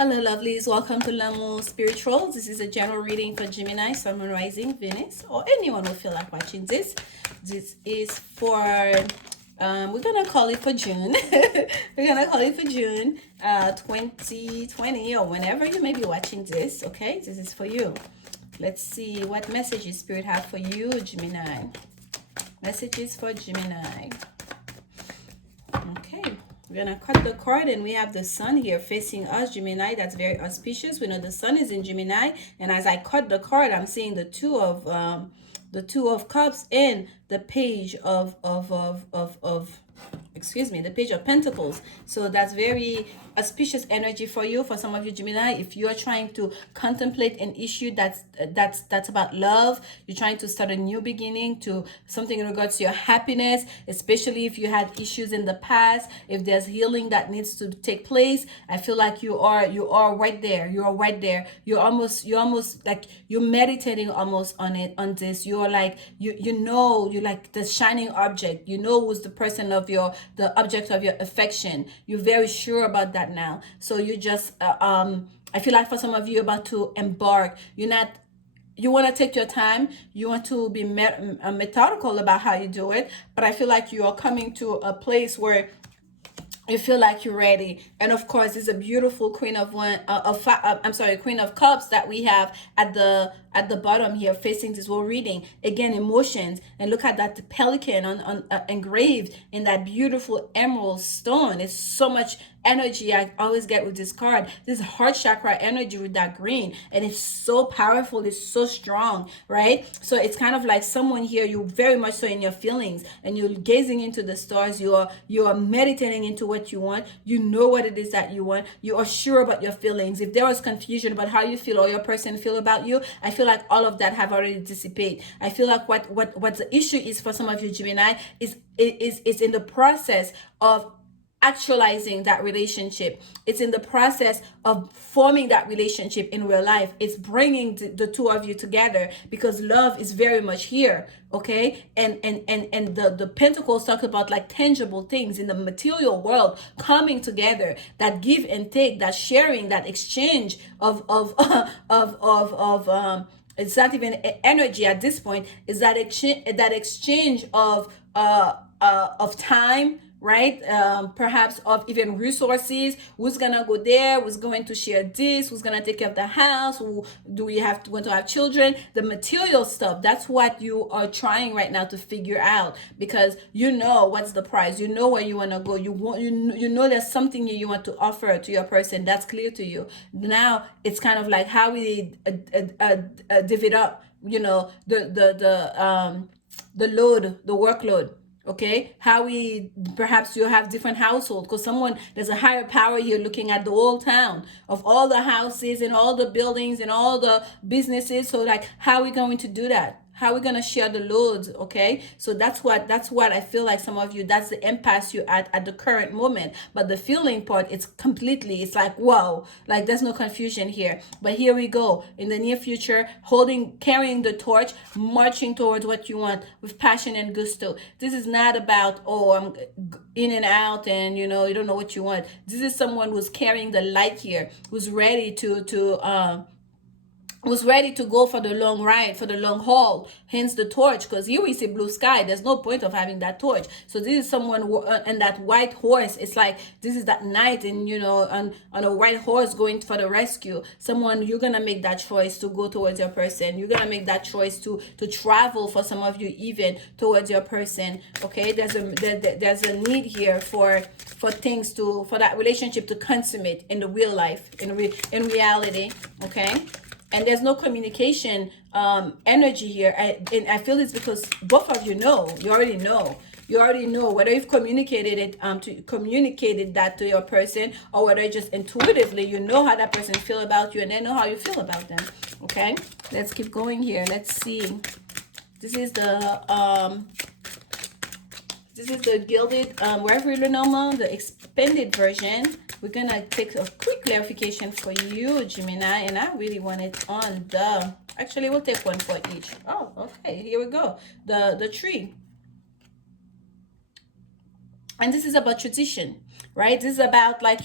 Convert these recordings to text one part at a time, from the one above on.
Hello, lovelies. Welcome to Lanmou Spirituals. This is a general reading for Gemini, Sun, Moon, Rising, Venus, or anyone who feel like watching this. This is for, we're going to call it for June. We're going to call it for June 2020, or whenever you may be watching this, okay? This is for you. Let's see what messages Spirit have for you, Gemini. Messages for Gemini. Okay. We're going to cut the card, and we have the sun here facing us, Gemini. That's very auspicious. We know the sun is in Gemini, and as I cut the card, I'm seeing the two of cups and the page of excuse me, the page of pentacles. So that's very auspicious energy for you. For some of you, Gemini, if you're trying to contemplate an issue that's about love, you're trying to start a new beginning, to something in regards to your happiness, especially if you had issues in the past, if there's healing that needs to take place, I feel like you are right there. You're right there. You're almost like you're meditating almost on this. You're like you're like the shining object. You know who's the person of the object of your affection. You're very sure about that now. So you just I feel like for some of you, about to embark. You want to take your time. You want to be methodical about how you do it. But I feel like you are coming to a place where you feel like you're ready. And of course, it's a beautiful Queen of Queen of Cups that we have at the bottom here, facing this whole reading. Again, emotions. And look at that pelican on engraved in that beautiful emerald stone. It's so much energy I always get with this card. This heart chakra energy with that green, and it's so powerful. It's so strong, right? So it's kind of like someone here, you're very much so in your feelings, and you're gazing into the stars. You are meditating into what you want. You know what it is that you want. You are sure about your feelings. If there was confusion about how you feel or your person feel about you, I feel like all of that have already dissipated. I feel like what the issue is for some of you, Gemini, is in the process of actualizing that relationship. It's in the process of forming that relationship in real life. It's bringing the two of you together, because love is very much here, okay? And the pentacles talk about like tangible things in the material world coming together, that give and take, that sharing, that exchange of it's not even energy at this point. Is that exchange of time, right? Perhaps of even resources. Who's gonna go there? Who's going to share this? Who's gonna take care of the house? Who do we want to have children? The material stuff. That's what you are trying right now to figure out, because you know what's the price. You know where you want to go. You know there's something you want to offer to your person. That's clear to you. Now it's kind of like how we divvy up. You know, the load, the workload. Okay, how we, perhaps you have different households, because there's a higher power here looking at the whole town of all the houses and all the buildings and all the businesses. So like, how are we going to do that? How are we going to share the loads? Okay, so that's what I feel like some of you, that's the impasse you're at the current moment. But the feeling part, it's like, whoa, like there's no confusion here. But here we go, in the near future, carrying the torch, marching towards what you want with passion and gusto. This is not about, oh, I'm in and out and you don't know what you want. This is someone who's carrying the light here, who's ready was ready to go for the long ride, for the long haul, hence the torch, because here we see blue sky. There's no point of having that torch. So this is someone and that white horse. It's like this is that knight, and on a white horse going for the rescue. Someone, you're gonna make that choice to go towards your person. You're gonna make that choice to travel, for some of you, even towards your person. Okay, there's a need here for things for that relationship to consummate in the real life, in reality. Okay. And there's no communication energy here. I feel it's because both of you know. You already know whether you've communicated that to your person, or whether just intuitively you know how that person feel about you, and they know how you feel about them. Okay, let's keep going here. Let's see. This is the gilded Reverie, the expanded version. We're gonna take a quick clarification for you, Gemini, and I really want it on actually we'll take one for each. Oh, okay, here we go. The tree. And this is about tradition, right? This is about, like,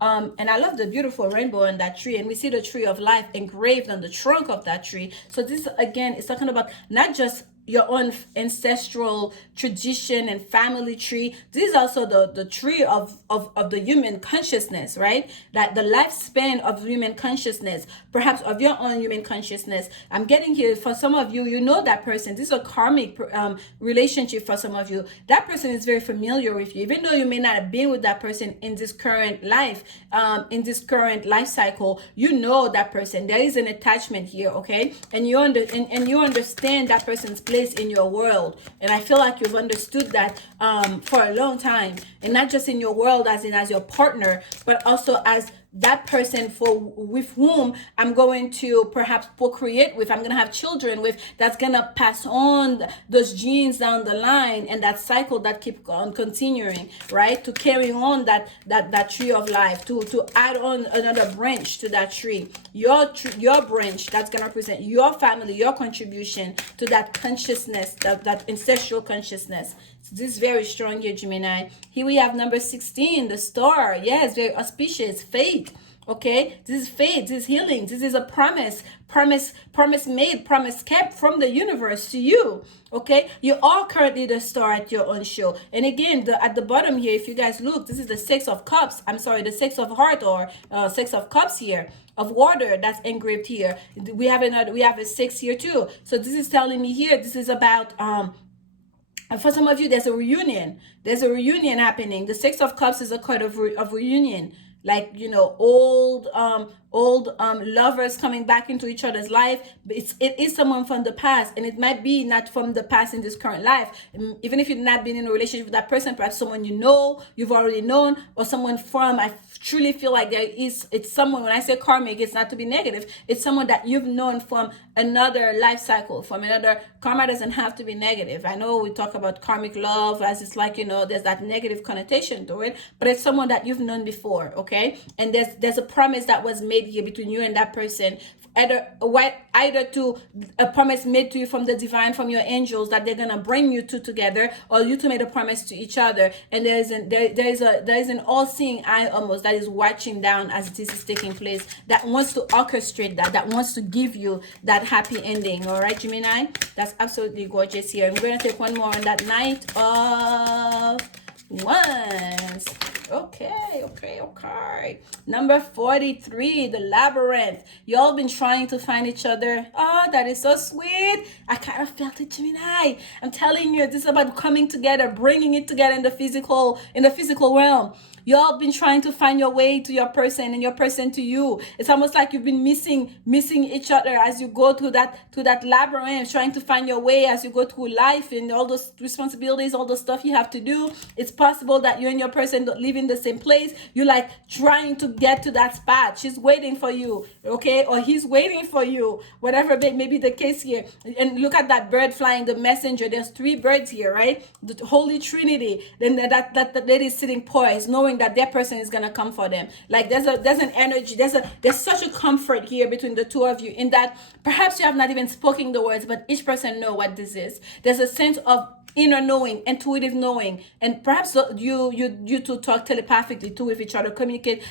And I love the beautiful rainbow on that tree, and we see the tree of life engraved on the trunk of that tree. So this again is talking about not just your own ancestral tradition and family tree. This is also the tree of the human consciousness, right? That the lifespan of human consciousness, perhaps of your own human consciousness. I'm getting here for some of you, you know that person. This is a karmic relationship for some of you. That person is very familiar with you, even though you may not have been with that person in this current life, in this current life cycle. You know that person. There is an attachment here, okay? And you understand that person's place in your world. And I feel like you've understood that for a long time, and not just in your world as in as your partner, but also as that person with whom I'm going to perhaps procreate with, I'm going to have children with, that's going to pass on those genes down the line, and that cycle that keep on continuing, right? To carry on that tree of life, to add on another branch to that tree, your branch that's going to represent your family, your contribution to that consciousness, that ancestral consciousness. So this is very strong here, Gemini. Here we have number 16, the star. Yes, very auspicious, faith. Okay, this is faith, this is healing, this is a promise made, promise kept from the universe to you. Okay, you are currently the star at your own show. And again, at the bottom here, if you guys look, this is the Six of Cups. I'm sorry, the Six of Heart, or Six of Cups here, of water, that's engraved here. We have a 6 here too. So this is telling me here, this is about and for some of you, there's a reunion. There's a reunion happening. The Six of Cups is a card of reunion. Like, you know, old lovers coming back into each other's life. It is someone from the past, and it might be not from the past in this current life. Even if you've not been in a relationship with that person, perhaps someone you know, you've already known, or someone from, I truly feel like it's someone, when I say karmic, it's not to be negative, it's someone that you've known from another life cycle, from another. Karma doesn't have to be negative. I know we talk about karmic love as it's like, you know, there's that negative connotation to it, but it's someone that you've known before, okay? And there's a promise that was made here between you and that person, either to a promise made to you from the divine, from your angels, that they're gonna bring you two together, or you two made a promise to each other. And there is an all-seeing eye almost that is watching down as this is taking place, that wants to orchestrate that wants to give you that happy ending. All right, Gemini, that's absolutely gorgeous here. I'm going to take one more on that Knight of Wands. Okay. Number 43, the labyrinth. Y'all been trying to find each other. Oh, that is so sweet. I kind of felt it, Gemini. I'm telling you, this is about coming together, bringing it together in the physical realm. Y'all been trying to find your way to your person and your person to you. It's almost like you've been missing each other as you go to that labyrinth, trying to find your way as you go through life and all those responsibilities, all the stuff you have to do. It's possible that you and your person don't live in the same place. You're like trying to get to that spot. She's waiting for you, okay? Or he's waiting for you, whatever may be the case here. And look at that bird flying, the messenger. There's 3 birds here, right? The Holy Trinity. Then that lady is sitting poised, knowing that their person is gonna come for them. Like there's an energy, there's such a comfort here between the two of you, in that perhaps you have not even spoken the words, but each person know what this is. There's a sense of inner knowing, intuitive knowing, and perhaps you two talk telepathically too with each other, communicate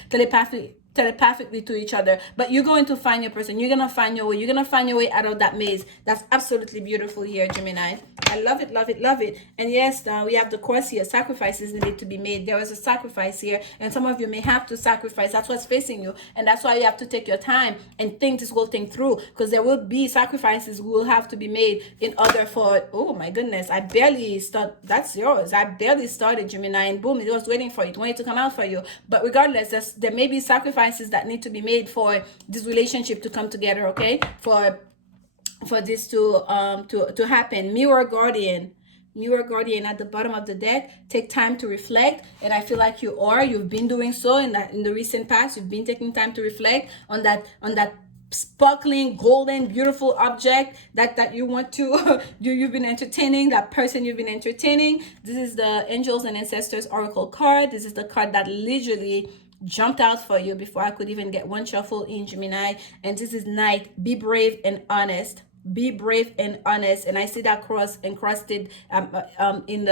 telepathically to each other. But you're going to find your person. You're gonna find your way. You're gonna find your way out of that maze. That's absolutely beautiful here, Gemini. I love it. And yes, we have the course here. Sacrifices need to be made. There is a sacrifice here, and some of you may have to sacrifice. That's what's facing you, and that's why you have to take your time and think this whole thing through, because there will be sacrifices will have to be made in order for. Oh my goodness, I barely start. That's yours. I barely started, Gemini, and boom, it was waiting for you. It wanted to come out for you. But regardless, there may be sacrifices that need to be made for this relationship to come together, okay? For this to happen. Mirror Guardian at the bottom of the deck. Take time to reflect, and I feel like you've been doing so in the recent past. You've been taking time to reflect on that sparkling, golden, beautiful object that you want to you've been entertaining, that person you've been entertaining. This is the Angels and Ancestors Oracle card. This is the card that literally jumped out for you before I could even get one shuffle in, Gemini. And this is Knight. Be brave and honest. Be brave and honest. And I see that cross encrusted in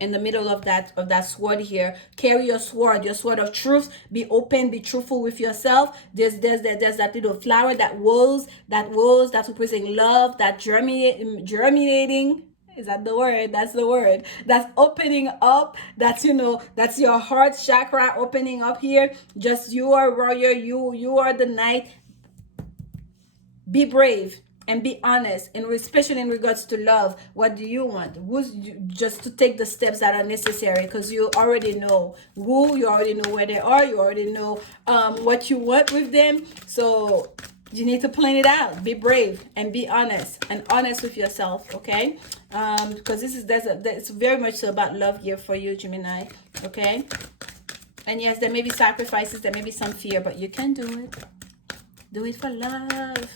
in the middle of that sword here. Carry your sword of truth. Be open, be truthful with yourself. There's that little flower that that's representing love, that germinating. Is that the word? That's the word. That's opening up. That's, that's your heart chakra opening up here. Just, you are warrior. You are the knight. Be brave and be honest, and especially in regards to love. What do you want? Just to take the steps that are necessary, because you already know who, you already know where they are, you already know what you want with them. So you need to plan it out. Be brave and be honest, and honest with yourself, okay? Because it's very much so about love here for you, Gemini, okay? And yes, there may be sacrifices, there may be some fear, but you can do it. Do it for love.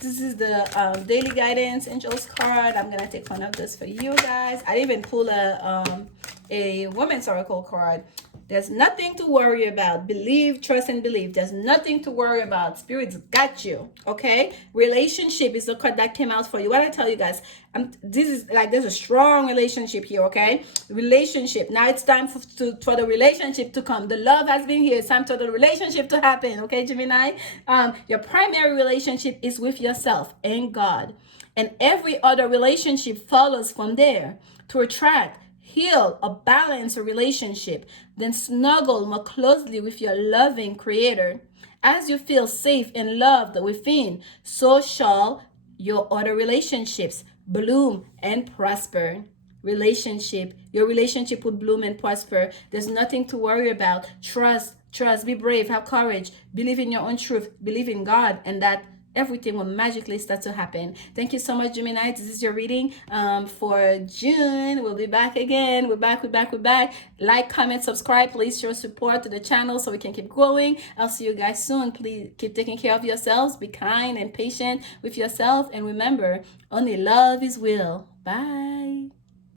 This is the daily guidance angels card. I'm gonna take one of those for you guys. I even pull a woman's oracle card. There's nothing to worry about. Believe, trust, and believe. There's nothing to worry about. Spirit's got you. Okay? Relationship is the card that came out for you. What I tell you guys, this is like, there's a strong relationship here. Okay? Relationship. Now it's time for the relationship to come. The love has been here. It's time for the relationship to happen. Okay, Gemini? Your primary relationship is with yourself and God. And every other relationship follows from there. To attract, heal, or balance a relationship, then snuggle more closely with your loving creator. As you feel safe and loved within, so shall your other relationships bloom and prosper. Your relationship will bloom and prosper. There's nothing to worry about. Trust, be brave, have courage, believe in your own truth, believe in God, and that everything will magically start to happen. Thank you so much, Gemini. This is your reading for June. We'll be back again. We're back. Like, comment, subscribe. Please show support to the channel so we can keep growing. I'll see you guys soon. Please keep taking care of yourselves. Be kind and patient with yourself. And remember, only love is will. Bye.